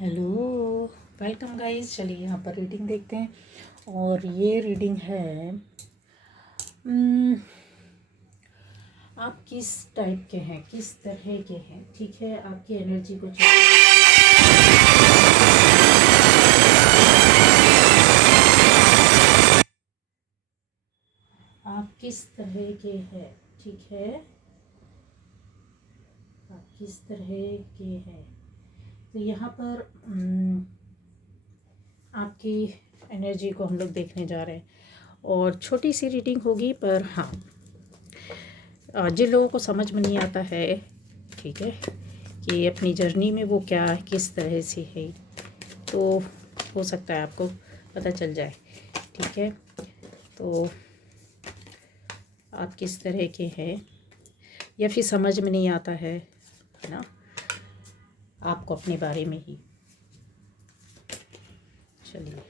Hello, welcome guys. चलिए यहाँ पर रीडिंग देखते हैं। और ये रीडिंग है आप किस टाइप के हैं, किस तरह के हैं। ठीक है, आपकी एनर्जी को आप किस तरह के हैं। ठीक है, आप किस तरह के हैं। तो यहाँ पर आपकी एनर्जी को हम लोग देखने जा रहे हैं। और छोटी सी रीडिंग होगी, पर हाँ, जिन लोगों को समझ में नहीं आता है, ठीक है, कि अपनी जर्नी में वो क्या किस तरह से है, तो हो सकता है आपको पता चल जाए। ठीक है, तो आप किस तरह के हैं या फिर समझ में नहीं आता है ना आपको अपने बारे में ही। चलिए,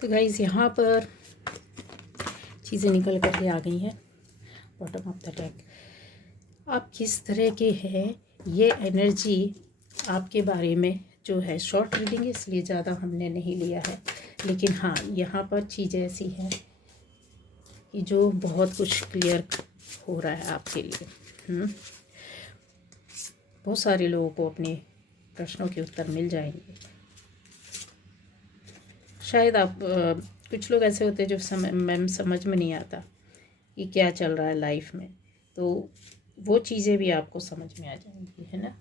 तो गाइस यहाँ पर चीज़ें निकल कर के आ गई हैं। बॉटम ऑफ द डेक, आप किस तरह के हैं, ये एनर्जी आपके बारे में जो है। शॉर्ट रीडिंग है इसलिए ज़्यादा हमने नहीं लिया है, लेकिन हाँ, यहाँ पर चीज़ें ऐसी हैं कि जो बहुत कुछ क्लियर हो रहा है आपके लिए। बहुत सारे लोगों को अपने प्रश्नों के उत्तर मिल जाएंगे। शायद आप कुछ लोग ऐसे होते हैं जो समझ में नहीं आता कि क्या चल रहा है लाइफ में, तो वो चीज़ें भी आपको समझ में आ जाएंगी, है ना।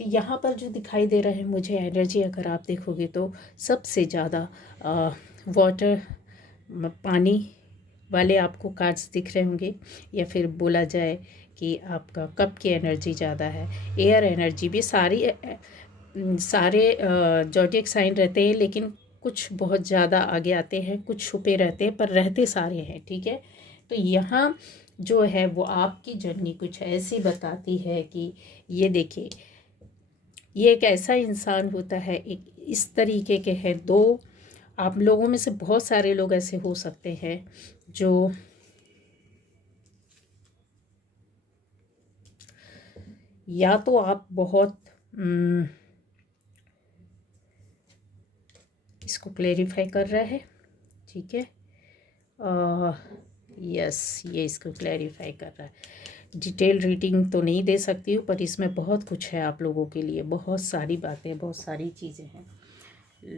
तो यहाँ पर जो दिखाई दे रहा है मुझे एनर्जी, अगर आप देखोगे तो सबसे ज़्यादा वाटर, पानी वाले आपको कार्ड्स दिख रहे होंगे, या फिर बोला जाए कि आपका कप की एनर्जी ज़्यादा है। एयर एनर्जी भी सारे ज़ोडिएक साइन रहते हैं, लेकिन कुछ बहुत ज़्यादा आगे आते हैं, कुछ छुपे रहते हैं, पर रहते सारे हैं। ठीक है, तो यहाँ जो है वो आपकी जर्नी कुछ ऐसी बताती है कि ये देखिए, ये एक ऐसा इंसान होता है, एक इस तरीके के हैं। दो आप लोगों में से बहुत सारे लोग ऐसे हो सकते हैं जो या तो आप बहुत इसको क्लेरिफाई कर रहा है। ठीक है, यस, ये इसको क्लैरिफाई कर रहा है। डिटेल रीडिंग तो नहीं दे सकती हूँ, पर इसमें बहुत कुछ है आप लोगों के लिए, बहुत सारी बातें, बहुत सारी चीज़ें हैं।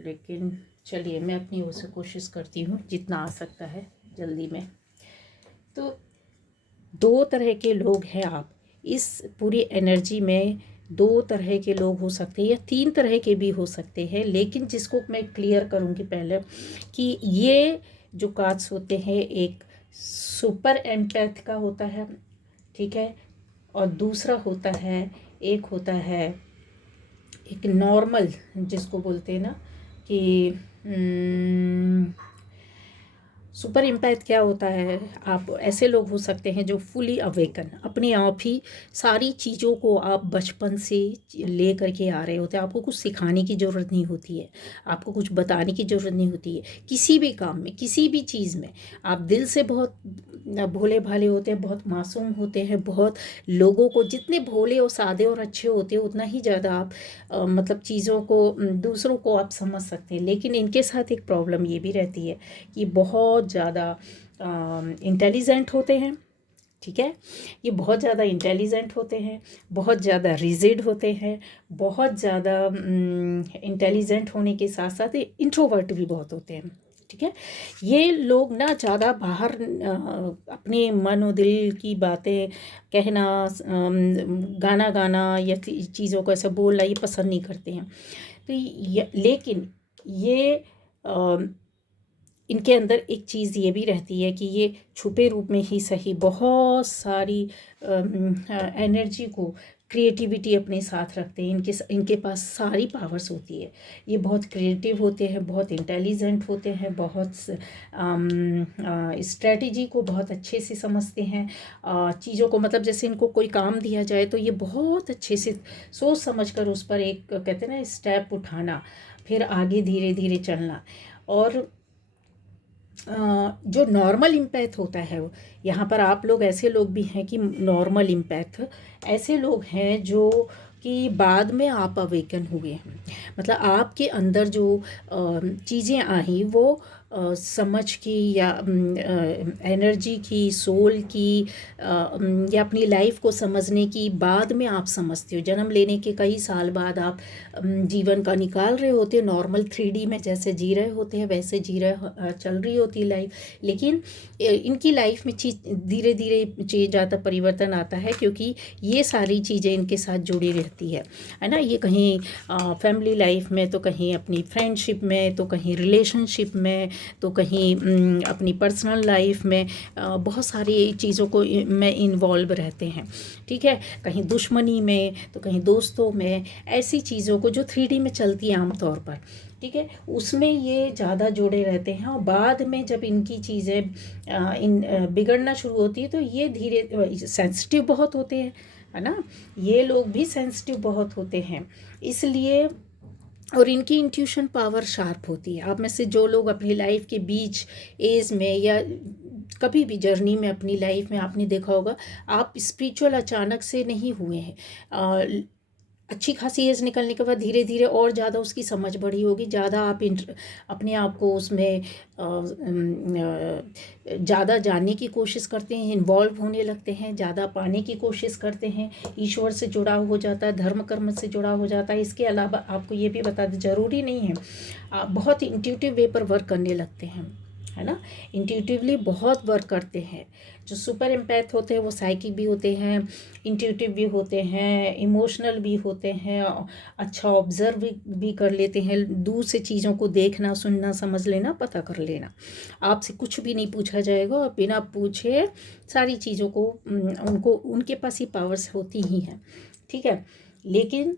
लेकिन चलिए, मैं अपनी ओर से कोशिश करती हूँ जितना आ सकता है जल्दी में। तो दो तरह के लोग हैं आप इस पूरी एनर्जी में। दो तरह के लोग हो सकते हैं या तीन तरह के भी हो सकते हैं, लेकिन जिसको मैं क्लियर करूँगी पहले कि ये जो कार्ड्स होते हैं, एक सुपर एम्पैथ का होता है, ठीक है, और दूसरा होता है, एक होता है एक नॉर्मल, जिसको बोलते हैं ना कि सुपर इम्पैथ क्या होता है। आप ऐसे लोग हो सकते हैं जो फुली अवेकन, अपने आप ही सारी चीज़ों को आप बचपन से ले करके आ रहे होते हैं। आपको कुछ सिखाने की ज़रूरत नहीं होती है, आपको कुछ बताने की ज़रूरत नहीं होती है। किसी भी काम में, किसी भी चीज़ में आप दिल से बहुत भोले भाले होते हैं, बहुत मासूम होते हैं। बहुत लोगों को, जितने भोले और सादे और अच्छे होते हैं, उतना ही ज़्यादा आप मतलब चीज़ों को, दूसरों को आप समझ सकते हैं। लेकिन इनके साथ एक प्रॉब्लम ये भी रहती है कि बहुत ज़्यादा इंटेलिजेंट होते हैं। ठीक है, ये बहुत ज़्यादा इंटेलिजेंट होते हैं, बहुत ज़्यादा रिजिड होते हैं, बहुत ज़्यादा इंटेलिजेंट होने के साथ साथ इंट्रोवर्ट भी बहुत होते हैं। ठीक है, ये लोग ना ज़्यादा बाहर अपने मन और दिल की बातें कहना, गाना गाना या चीज़ों को ऐसा बोलना ये पसंद नहीं करते हैं। तो लेकिन ये इनके अंदर एक चीज़ ये भी रहती है कि ये छुपे रूप में ही सही बहुत सारी एनर्जी को, क्रिएटिविटी अपने साथ रखते हैं। इनके पास सारी पावर्स होती है। ये बहुत क्रिएटिव होते हैं, बहुत इंटेलिजेंट होते हैं, बहुत स्ट्रेटजी को बहुत अच्छे से समझते हैं। चीज़ों को, मतलब जैसे इनको कोई काम दिया जाए तो ये बहुत अच्छे से सोच समझ कर उस पर एक, कहते हैं ना, स्टेप उठाना, फिर आगे धीरे धीरे चलना। और जो नॉर्मल इम्पैथ होता है वो, यहाँ पर आप लोग ऐसे लोग भी हैं कि नॉर्मल इम्पैथ ऐसे लोग हैं जो कि बाद में आप अवेकन हुए हैं। मतलब आपके अंदर जो चीज़ें आई वो समझ की या एनर्जी की, सोल की, या अपनी लाइफ को समझने की बाद में आप समझते हो। जन्म लेने के कई साल बाद आप जीवन का निकाल रहे होते हो, नॉर्मल 3D में जैसे जी रहे होते हैं वैसे जी रहे चल रही होती लाइफ। लेकिन इनकी लाइफ में चीज धीरे धीरे ज़्यादा परिवर्तन आता है, क्योंकि ये सारी चीज़ें इनके साथ जुड़ी रहती है ना। ये कहीं फैमिली लाइफ में, तो कहीं अपनी फ्रेंडशिप में, तो कहीं रिलेशनशिप में, तो कहीं अपनी पर्सनल लाइफ में, बहुत सारी चीज़ों को में इन्वॉल्व रहते हैं। ठीक है, कहीं दुश्मनी में, तो कहीं दोस्तों में, ऐसी चीज़ों को जो 3D में चलती है आमतौर पर, ठीक है, उसमें ये ज़्यादा जुड़े रहते हैं। और बाद में जब इनकी चीज़ें बिगड़ना शुरू होती है तो ये धीरे सेंसिटिव बहुत होते हैं, है ना। ये लोग भी सेंसिटिव बहुत होते हैं, इसलिए। और इनकी इंट्यूशन पावर शार्प होती है। आप में से जो लोग अपनी लाइफ के बीच एज में या कभी भी जर्नी में अपनी लाइफ में आपने देखा होगा, आप स्पिरिचुअल अचानक से नहीं हुए हैं। अच्छी खासी एज निकलने के बाद धीरे धीरे और ज़्यादा उसकी समझ बढ़ी होगी, ज़्यादा आप अपने आप को उसमें ज़्यादा जानने की कोशिश करते हैं, इन्वॉल्व होने लगते हैं, ज़्यादा पाने की कोशिश करते हैं, ईश्वर से जुड़ा हो जाता है, धर्म कर्म से जुड़ा हो जाता है। इसके अलावा आपको ये भी बता दें, ज़रूरी नहीं है, आप बहुत इंट्यूटिव वे पर वर्क करने लगते हैं, है ना। इंट्यूटिवली बहुत वर्क करते हैं। जो सुपर एम्पैथ होते हैं वो साइकिक भी होते हैं, इंट्यूटिव भी होते हैं, इमोशनल भी होते हैं, अच्छा ऑब्जर्व भी कर लेते हैं, दूर से चीज़ों को देखना, सुनना, समझ लेना, पता कर लेना। आपसे कुछ भी नहीं पूछा जाएगा और बिना पूछे सारी चीज़ों को उनको उनके पास ही पावर्स होती ही हैं, ठीक है। लेकिन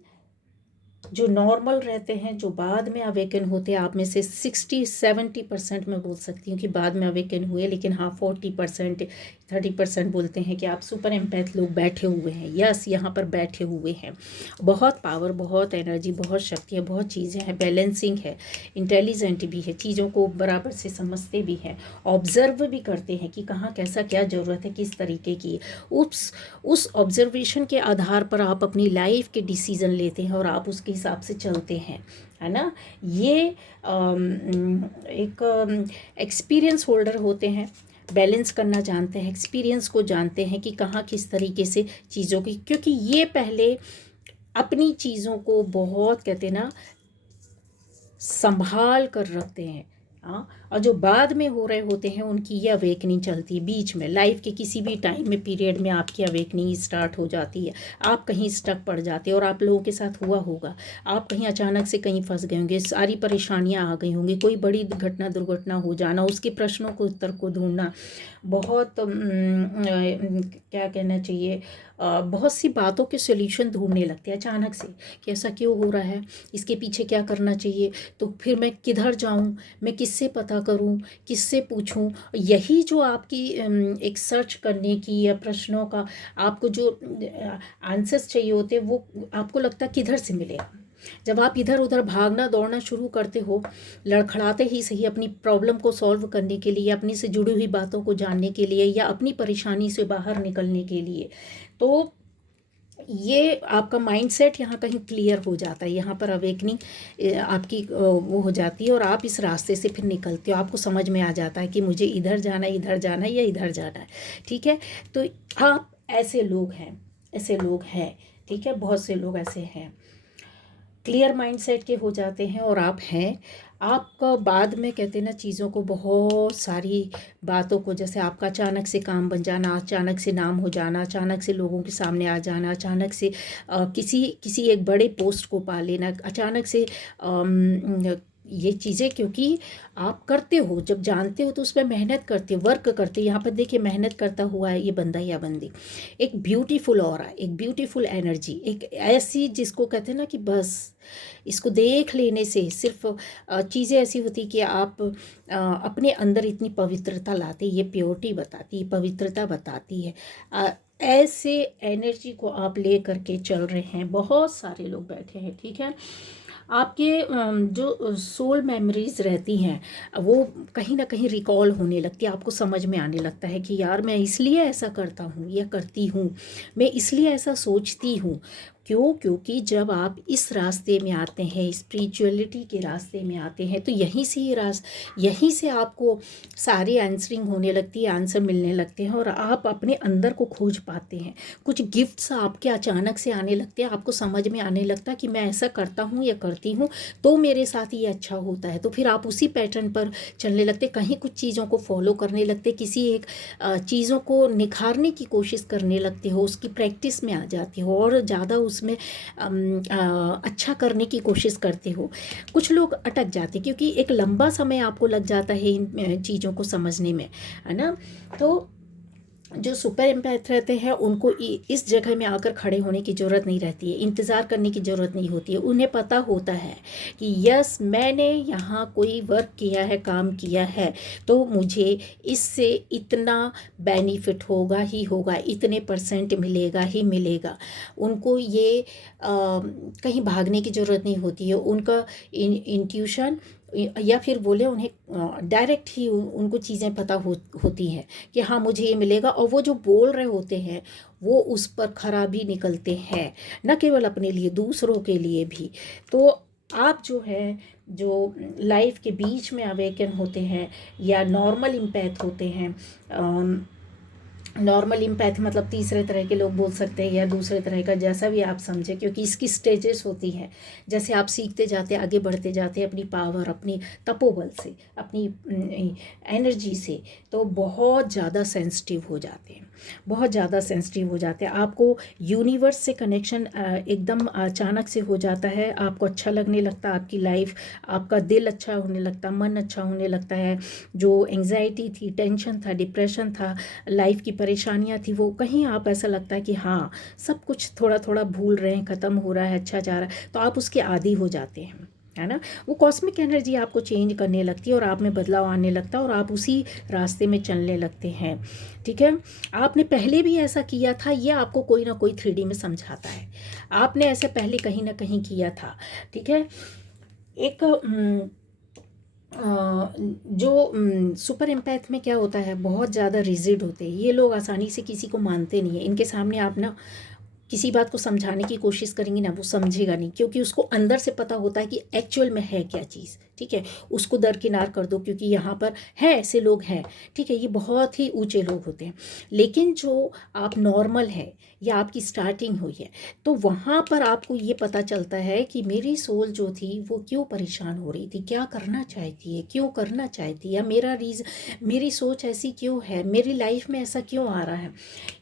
जो नॉर्मल रहते हैं, जो बाद में अवेकन होते हैं, आप में से 60-70% मैं बोल सकती हूँ कि बाद में अवेकन हुए, लेकिन हाँ 40% 30% बोलते हैं कि आप सुपर एम्पैथ लोग बैठे हुए हैं। यस, यहाँ पर बैठे हुए हैं। बहुत पावर, बहुत एनर्जी, बहुत शक्ति है, बहुत चीज़ें हैं, बैलेंसिंग है, इंटेलिजेंट भी है, चीज़ों को बराबर से समझते भी हैं, ऑब्जर्व भी करते हैं कि कहाँ कैसा क्या ज़रूरत है, किस तरीके की। उस ऑब्जर्वेशन के आधार पर आप अपनी लाइफ के डिसीज़न लेते हैं और आप उसके हिसाब से चलते हैं, है ना। ये एक एक्सपीरियंस होल्डर होते हैं, बैलेंस करना जानते हैं, एक्सपीरियंस को जानते हैं कि कहाँ किस तरीके से चीज़ों की, क्योंकि ये पहले अपनी चीज़ों को बहुत कहते हैं ना संभाल कर रखते हैं। हाँ, और जो बाद में हो रहे होते हैं उनकी ये अवेकनिंग चलती है बीच में, लाइफ के किसी भी टाइम में पीरियड में आपकी अवेकनिंग स्टार्ट हो जाती है। आप कहीं स्टक पड़ जाते हैं, और आप लोगों के साथ हुआ होगा, आप कहीं अचानक से कहीं फंस गए होंगे, सारी परेशानियां आ गई होंगी, कोई बड़ी घटना दुर्घटना हो जाना, उसके प्रश्नों को उत्तर को ढूंढना, बहुत क्या कहना चाहिए, बहुत सी बातों के सॉल्यूशन ढूंढने लगते हैं अचानक से कि ऐसा क्यों हो रहा है, इसके पीछे क्या करना चाहिए, तो फिर मैं किधर जाऊं, मैं किससे पता करूं, किससे पूछूं। यही जो आपकी एक सर्च करने की या प्रश्नों का आपको जो आंसर्स चाहिए होते हैं, वो आपको लगता है किधर से मिलेगा। जब आप इधर उधर भागना दौड़ना शुरू करते हो, लड़खड़ाते ही सही, अपनी प्रॉब्लम को सॉल्व करने के लिए, अपनी से जुड़ी हुई बातों को जानने के लिए, या अपनी परेशानी से बाहर निकलने के लिए, तो ये आपका माइंडसेट यहाँ कहीं क्लियर हो जाता है। यहाँ पर अवेकनिंग आपकी वो हो जाती है, और आप इस रास्ते से फिर निकलते हो, आपको समझ में आ जाता है कि मुझे इधर जाना है, इधर जाना है, या इधर जाना है, ठीक है। तो आप ऐसे लोग हैं, ऐसे लोग हैं, ठीक है, बहुत से लोग ऐसे हैं, क्लियर माइंडसेट के हो जाते हैं, और आप हैं। आपका बाद में कहते हैं ना चीज़ों को, बहुत सारी बातों को, जैसे आपका अचानक से काम बन जाना, अचानक से नाम हो जाना, अचानक से लोगों के सामने आ जाना, अचानक से किसी किसी एक बड़े पोस्ट को पा लेना, अचानक से ये चीज़ें, क्योंकि आप करते हो, जब जानते हो तो उसमें मेहनत करते हो, वर्क करते हो। यहाँ पर देखिए मेहनत करता हुआ है ये बंदा या बंदी, एक ब्यूटीफुल ऑरा, एक ब्यूटीफुल एनर्जी, एक ऐसी जिसको कहते हैं ना कि बस इसको देख लेने से सिर्फ चीज़ें ऐसी होती कि आप अपने अंदर इतनी पवित्रता लाते, ये प्योरिटी बताती है, पवित्रता बताती है। ऐसे एनर्जी को आप ले करके चल रहे हैं, बहुत सारे लोग बैठे हैं, ठीक है। आपके जो सोल मेमोरीज रहती हैं वो कहीं ना कहीं रिकॉल होने लगती है, आपको समझ में आने लगता है कि यार मैं इसलिए ऐसा करता हूँ या करती हूँ, मैं इसलिए ऐसा सोचती हूँ। क्यों? क्योंकि जब आप इस रास्ते में आते हैं, स्पिरिचुअलिटी के रास्ते में आते हैं, तो यहीं से आपको सारी आंसरिंग होने लगती है, आंसर मिलने लगते हैं और आप अपने अंदर को खोज पाते हैं। कुछ गिफ्ट्स आपके अचानक से आने लगते हैं, आपको समझ में आने लगता है कि मैं ऐसा करता हूँ या करती हूँ तो मेरे साथ ये अच्छा होता है, तो फिर आप उसी पैटर्न पर चलने लगते, कहीं कुछ चीज़ों को फॉलो करने लगते, किसी एक चीज़ों को निखारने की कोशिश करने लगते हो, उसकी प्रैक्टिस में आ जाते हो और ज़्यादा उसमें अच्छा करने की कोशिश करते हो। कुछ लोग अटक जाते क्योंकि एक लंबा समय आपको लग जाता है इन चीज़ों को समझने में, है ना। तो जो सुपर एम्पैथ रहते हैं उनको इस जगह में आकर खड़े होने की ज़रूरत नहीं रहती है, इंतज़ार करने की ज़रूरत नहीं होती है। उन्हें पता होता है कि यस, मैंने यहाँ कोई वर्क किया है, काम किया है, तो मुझे इससे इतना बेनिफिट होगा ही होगा, इतने परसेंट मिलेगा ही मिलेगा। उनको ये कहीं भागने की ज़रूरत नहीं होती है। उनका इंट्यूशन या फिर बोले उन्हें डायरेक्ट ही उनको चीज़ें पता होती हैं कि हाँ मुझे ये मिलेगा, और वो जो बोल रहे होते हैं वो उस पर खरा भी निकलते हैं, न केवल अपने लिए, दूसरों के लिए भी। तो आप जो है, जो लाइफ के बीच में अवेकन होते हैं या नॉर्मल इम्पैथ होते हैं, नॉर्मल इम्पैथ मतलब तीसरे तरह के लोग बोल सकते हैं या दूसरे तरह का, जैसा भी आप समझें, क्योंकि इसकी स्टेजेस होती हैं। जैसे आप सीखते जाते, आगे बढ़ते जाते अपनी पावर, अपनी तपोबल से, अपनी एनर्जी से, तो बहुत ज़्यादा सेंसिटिव हो जाते हैं, बहुत ज़्यादा सेंसिटिव हो जाते हैं। आपको यूनिवर्स से कनेक्शन एकदम अचानक से हो जाता है, आपको अच्छा लगने लगता, आपकी लाइफ, आपका दिल अच्छा होने लगता, मन अच्छा होने लगता है। जो एंग्जाइटी थी, टेंशन था, डिप्रेशन था, लाइफ की परेशानियां थी, वो कहीं आप ऐसा लगता है कि हाँ सब कुछ थोड़ा थोड़ा भूल रहे हैं, ख़त्म हो रहा है, अच्छा जा रहा है, तो आप उसके आदी हो जाते हैं, है ना। वो कॉस्मिक एनर्जी आपको चेंज करने लगती है और आप में बदलाव आने लगता है और आप उसी रास्ते में चलने लगते हैं। ठीक है, आपने पहले भी ऐसा किया था, ये आपको कोई ना कोई 3D में समझाता है, आपने ऐसा पहले कहीं ना कहीं किया था। ठीक है, एक जो सुपर एम्पैथ में क्या होता है, बहुत ज़्यादा रिजिड होते हैं ये लोग, आसानी से किसी को मानते नहीं है। इनके सामने आप ना किसी बात को समझाने की कोशिश करेंगी ना, वो समझेगा नहीं, क्योंकि उसको अंदर से पता होता है कि एक्चुअल में है क्या चीज़। ठीक है, उसको दरकिनार कर दो, क्योंकि यहाँ पर है, ऐसे लोग हैं। ठीक है, ये बहुत ही ऊंचे लोग होते हैं। लेकिन जो आप नॉर्मल है या आपकी स्टार्टिंग हुई है, तो वहाँ पर आपको ये पता चलता है कि मेरी सोल जो थी वो क्यों परेशान हो रही थी, क्या करना चाहती है, क्यों करना चाहती है, या मेरी सोच ऐसी क्यों है, मेरी लाइफ में ऐसा क्यों आ रहा है।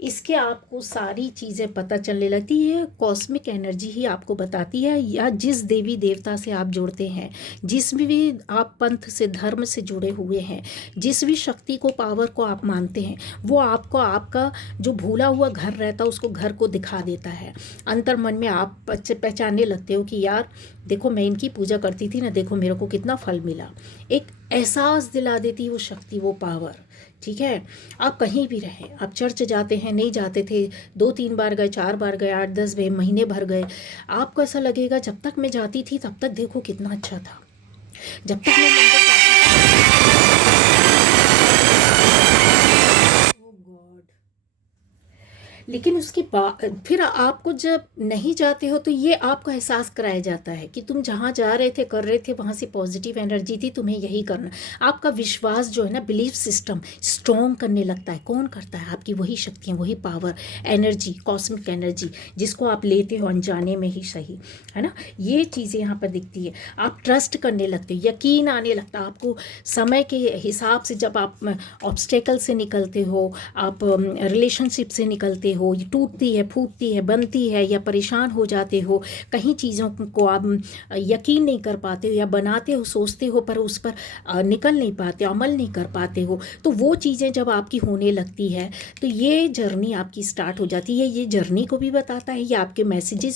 इसके आपको सारी चीज़ें पता चलने लगती है। कॉस्मिक एनर्जी ही आपको बताती है, या जिस देवी देवता से आप जुड़ते हैं, जिस भी आप पंथ से, धर्म से जुड़े हुए हैं, जिस भी शक्ति को, पावर को आप मानते हैं, वो आपको, आपका जो भूला हुआ घर रहता है उसको, घर को दिखा देता है। अंतर मन में आप पहचानने लगते हो कि यार देखो, मैं इनकी पूजा करती थी ना, देखो मेरे को कितना फल मिला। एक एहसास दिला देती वो शक्ति, वो पावर। ठीक है, आप कहीं भी रहें, आप चर्च जाते हैं, नहीं जाते थे, 2-3 बार गए, 4 बार गए, 8-10 महीने भर गए, आपको ऐसा लगेगा जब तक मैं जाती थी तब तक देखो कितना अच्छा था, जब तक मैं मंदिर जाती थी। Oh God! लेकिन उसके बाद फिर आपको जब नहीं जाते हो तो ये आपको एहसास कराया जाता है कि तुम जहाँ जा रहे थे, कर रहे थे, वहाँ से पॉजिटिव एनर्जी थी, तुम्हें यही करना। आपका विश्वास जो है ना, बिलीफ सिस्टम स्ट्रॉन्ग करने लगता है। कौन करता है? आपकी वही शक्तियाँ, वही पावर, एनर्जी, कॉस्मिक एनर्जी, जिसको आप लेते हो अनजाने में ही सही, है ना। ये चीज़ें यहाँ पर दिखती है। आप ट्रस्ट करने लगते हो, यकीन आने लगता है आपको समय के हिसाब से। जब आप ऑब्स्टेकल से निकलते हो, आप रिलेशनशिप से निकलते हो, ये टूटती है, फूटती है, बनती है, या परेशान हो जाते हो, कहीं चीज़ों को आप यकीन नहीं कर पाते हो, या बनाते हो, सोचते हो, पर उस पर निकल नहीं पाते, अमल नहीं कर पाते हो, तो वो चीज़ें जब आपकी होने लगती है तो ये जर्नी आपकी स्टार्ट हो जाती है। ये जर्नी को भी बताता है, ये आपके मैसेजेस